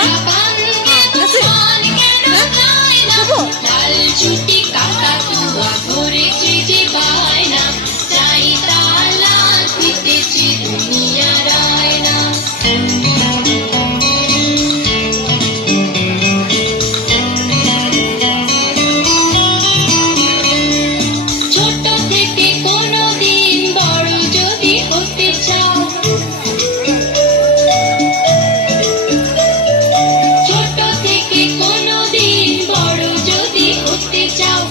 বাবা? ছুটি কাকা তুয়া ধরেছে যে বায়না, চাই তালাক দিতেছে দুনিয়া রায়না। ছোট থেকে কোনোদিন বড় যদি হতে চাও, ছোট থেকে কোনোদিন বড় যদি হতে চাও,